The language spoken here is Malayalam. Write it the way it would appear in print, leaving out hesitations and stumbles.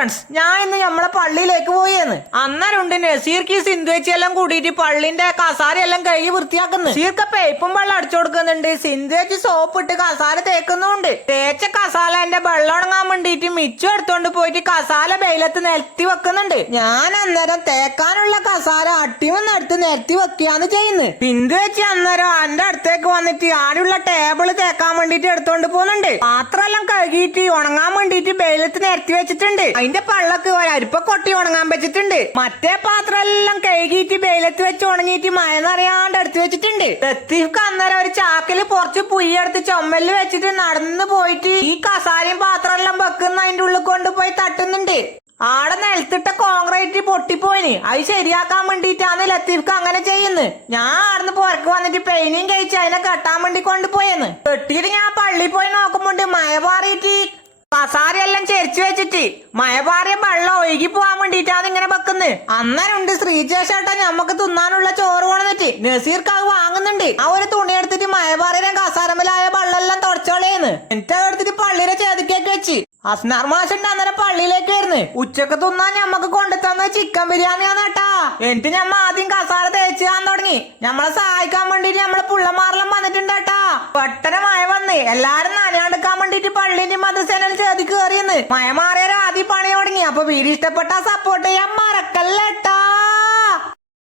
ഫ്രണ്ട്സ്, ഞാൻ ഇന്ന് നമ്മളെ പള്ളിയിലേക്ക് പോയെന്ന്. അന്നേരമുണ്ട് നസീർക്ക് സിന്ധുവേച്ചി എല്ലാം കൂടിയിട്ട് പള്ളിന്റെ കസാര എല്ലാം കഴുകി വൃത്തിയാക്കുന്നു. നസീർക്ക് പേപ്പും വെള്ളം അടിച്ചു കൊടുക്കുന്നുണ്ട്. സിന്ധുവേച്ചി സോപ്പ് ഇട്ട് കസാല തേക്കുന്നുണ്ട്. തേച്ച കസാലന്റെ വെള്ളം ഉണങ്ങാൻ വേണ്ടിയിട്ട് മിച്ചം എടുത്തോണ്ട് പോയിട്ട് കസാല വെയിലത്ത് നിരത്തി വെക്കുന്നുണ്ട്. ഞാൻ അന്നേരം തേക്കാനുള്ള കസാല അട്ടിമൊന്നെടുത്ത് നിരത്തി വെക്കുകയാണ് ചെയ്യുന്നത്. സിന്ധുവേച്ചി അന്നേരം എന്റെ അടുത്തേക്ക് വന്നിട്ട് ആടുള്ള ടേബിള് തേക്കാൻ വേണ്ടിട്ട് എടുത്തോണ്ട് പോകുന്നുണ്ട്. പാത്രമെല്ലാം കഴുകിയിട്ട് ഉണങ്ങാൻ വേണ്ടിട്ട് വെയിലത്ത് നിരത്തി വെച്ചിട്ടുണ്ട്. അതിന്റെ പള്ളക്ക് അരിപ്പ കൊട്ടി ഉണങ്ങാൻ വെച്ചിട്ടുണ്ട്. മറ്റേ പാത്രം എല്ലാം കഴുകിയിട്ട് വെയിലത്ത് വെച്ച് ഉണങ്ങിയിട്ട് മഴ നിറയാണ്ട് എടുത്ത് വെച്ചിട്ടുണ്ട്. ലത്തീഫ്ക്ക് അന്നേരം ഒരു ചാക്കില് കുറച്ച് പുയ്യെടുത്ത് ചുമലിൽ വെച്ചിട്ട് നടന്നു പോയിട്ട് ഈ കസാലയും പാത്രം എല്ലാം വെക്കുന്ന അതിന്റെ ഉള്ളിൽ കൊണ്ടുപോയി തട്ടുന്നുണ്ട്. ആടെ നിലത്തിട്ട കോൺക്രീറ്റ് പൊട്ടിപ്പോയിന്. അത് ശരിയാക്കാൻ വേണ്ടിട്ടാണ് ലത്തീഫ്ക്ക് അങ്ങനെ ചെയ്യുന്നത്. ഞാൻ ആടുന്ന് പുറക്ക് വന്നിട്ട് പെയിനിങ് കഴിച്ച് അതിനെ കെട്ടാൻ വേണ്ടി കൊണ്ടുപോയെന്ന്. കെട്ടിയിട്ട് ഞാൻ പള്ളിയിൽ പോയി നോക്കുമ്പോണ്ട് മഴ പാറിയിട്ട് കസാരയെല്ലാം ചെരിച്ചു വെച്ചിട്ട് മഴ പാറിയ വെള്ളം ഒഴുകി പോവാൻ വേണ്ടിട്ടാണ് ഇങ്ങനെ വെക്കുന്നത്. അന്നേരമുണ്ട് ശ്രീജേഷേട്ടാ ഞമ്മക്ക് തിന്നാനുള്ള ചോറ് കൊണ്ടിട്ട് നസീർക്ക് അത് വാങ്ങുന്നുണ്ട്. ആ ഒരു തുണി എടുത്തിട്ട് മഴ പാറിയ കസാരമലായ വെള്ളം തുടച്ചോളേന്ന്. എന്നിട്ട് എടുത്തിട്ട് പള്ളിയുടെ ചേതിക്കേക്ക് വെച്ച് അസ്നാർ മാഷുണ്ട് അന്നേരം പള്ളിയിലേക്ക് വരുന്നു. ഉച്ചക്ക് തിന്നാൻ ഞമ്മക്ക് കൊണ്ടുതന്ന ചിക്കൻ ബിരിയാണിയാണ് കേട്ടാ. എന്നിട്ട് ഞമ്മ ആദ്യം കസാര തേച്ച് കാണാൻ തുടങ്ങി. ഞമ്മളെ സഹായിക്കാൻ വേണ്ടിട്ട് നമ്മളെ പുള്ളമാരെല്ലാം വന്നിട്ടുണ്ട് കേട്ടാ. പെട്ടെന്ന് മഴ വന്ന് എല്ലാരും നനയാണ്ടിക്കാൻ വേണ്ടിട്ട് പള്ളിന്റെ മതസേനൽ ചേതി കയറിയെന്ന്. മഴ മാറിയ ആദ്യം പണി തുടങ്ങി. അപ്പൊ വീട് ഇഷ്ടപ്പെട്ട സപ്പോർട്ട് ചെയ്യാൻ മറക്കല്ലേട്ടാ.